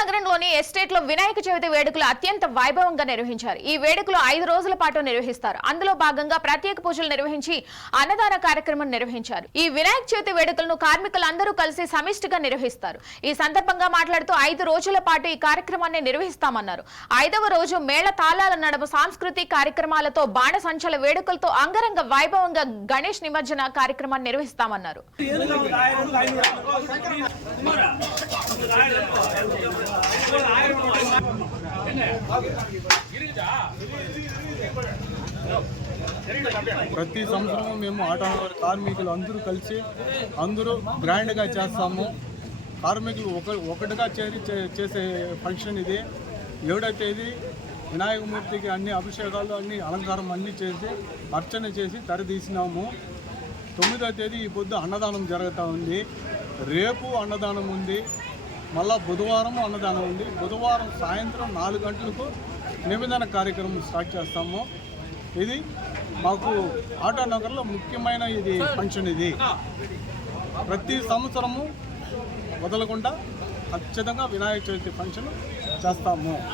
నగరంలోని ఎస్టేట్ లో వినాయక చవితి వేడుకలు అత్యంత వైభవంగా నిర్వహించారు. ఈ వేడుకలు 5 రోజుల పాటు నిర్వహిస్తారు. అందులో భాగంగా ప్రత్యేక పూజలు నిర్వహించి అన్నదాన కార్యక్రమం నిర్వహించారు. ఈ వినాయక చవితి వేడుకలను కార్మికులందరూ కలిసి సమిష్టిగా నిర్వహిస్తారు. ఈ సందర్భంగా మాట్లాడుతూ 5 రోజుల పాటు ఈ కార్యక్రమాన్ని నిర్వహిస్తామన్నారు. 5వ రోజు మేళ తాళాల నడుమ సాంస్కృతిక కార్యక్రమాలతో బాణసంచల వేడుకలతో అంగరంగ వైభవంగా గణేష్ నిమజ్జన కార్యక్రమాన్ని నిర్వహిస్తామన్నారు. ప్రతి సంవత్సరం మేము ఆటోనగర్ కార్మికులు అందరూ కలిసి గ్రాండ్గా చేస్తాము. కార్మికులు ఒకటిగా చేసే ఫంక్షన్ ఇది. 7వ తేదీ వినాయకమూర్తికి అన్ని అభిషేకాలు అన్ని అలంకారం అన్నీ చేసి అర్చన చేసి తెరదీసినాము. 9వ తేదీ ఈ పొద్దు అన్నదానం జరుగుతూ ఉంది. రేపు అన్నదానం ఉంది. మళ్ళా బుధవారం అన్నదానం ఉంది. బుధవారం సాయంత్రం 4 గంటలకు నిబంధన కార్యక్రమం స్టార్ట్ చేస్తాము. ఇది మాకు ఆటోనగర్లో ముఖ్యమైన ఇది ఫంక్షన్. ఇది ప్రతి సంవత్సరము వదలకుండా ఖచ్చితంగా వినాయక చవితి ఫంక్షన్ చేస్తాము.